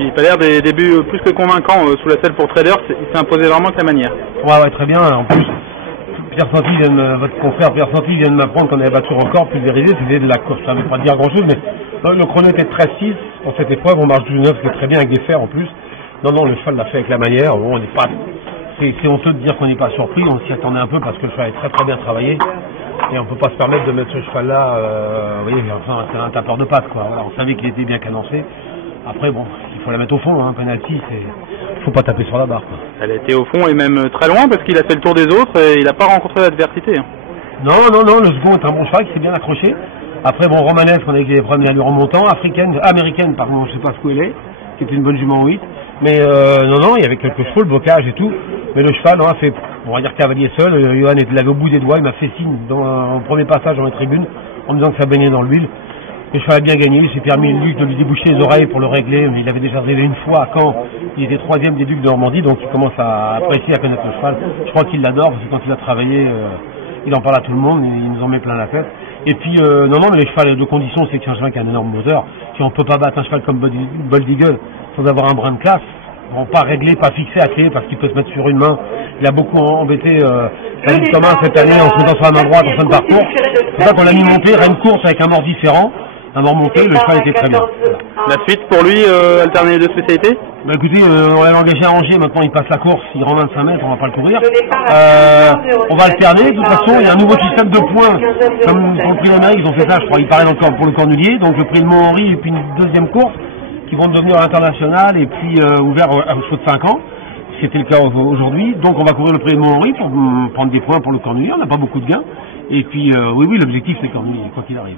Il a l'air des débuts plus que convaincants sous la selle pour Trader, il s'est imposé vraiment avec la manière. Ouais, très bien. En plus, votre confrère Pierre Santi vient de m'apprendre qu'on avait battu le record pulvérisé, c'était de la course. Ça ne veut pas dire grand chose, mais le chrono était de 13,6 pour cette épreuve, on marche 12,9, c'est très bien avec des fers en plus. Non, le cheval l'a fait avec la manière. Bon, on n'est pas. C'est honteux de dire qu'on n'est pas surpris, on s'y attendait un peu parce que le cheval est très bien travaillé. Et on ne peut pas se permettre de mettre ce cheval-là, vous voyez, enfin, c'est un tapeur de patte, quoi. Voilà, on savait qu'il était bien cadencé. Après, bon, il faut la mettre au fond, hein, penalty, faut pas taper sur la barre, quoi. Elle a été au fond et même très loin parce qu'il a fait le tour des autres et il n'a pas rencontré d'adversité. Hein. Non, le second est un bon cheval qui s'est bien accroché. Après, bon, Romanesque, on a eu les premiers allures en montant, américaine, pardon, je sais pas ce qu'elle est, qui était une bonne jument en 8. Mais non, il y avait quelques chevaux, le bocage et tout. Mais le cheval, non, a fait, on va dire cavalier seul. Johan l'avait au bout des doigts, il m'a fait signe au premier passage dans les tribunes en me disant que ça baignait dans l'huile. Le cheval a bien gagné, il s'est permis Luc de lui déboucher les oreilles pour le régler, mais il avait déjà réglé une fois quand il était 3e des Ducs de Normandie, donc il commence à apprécier, à connaître le cheval. Je crois qu'il l'adore, parce que quand il a travaillé, il en parle à tout le monde, il nous en met plein la tête. Et puis, non, mais les chevals de condition, c'est que c'est un cheval qui a un énorme moteur. Si on ne peut pas battre un cheval comme Bold Eagle sans avoir un brin de classe, bon, pas réglé, pas fixé à clé, parce qu'il peut se mettre sur une main. Il a beaucoup embêté David Thomas cette année en se mettant sur la main droite en fin de parcours. C'est pour ça qu'on l'a mis monter, reine course avec un mort différent. Un mort monté, le cheval était très bien. La suite pour lui, alterner les deux spécialités? Bah écoutez, on l'a engagé à Angers, maintenant il passe la course, il rend 25 mètres, on va pas le courir. On va alterner, de toute façon, il y a un nouveau système de points, comme pour le prix d'Amérique, ils ont fait ça, je crois, il paraît encore pour le Cornulier, donc le prix de Mont-Henri et puis une deuxième course, qui vont devenir à l'international et puis ouvert à chaud de 5 ans. C'était le cas aujourd'hui, donc on va courir le prix de Mont-Henri pour prendre des points pour le Cornulier, on n'a pas beaucoup de gains. Et puis, oui, l'objectif c'est le Cornulier, quoi qu'il arrive.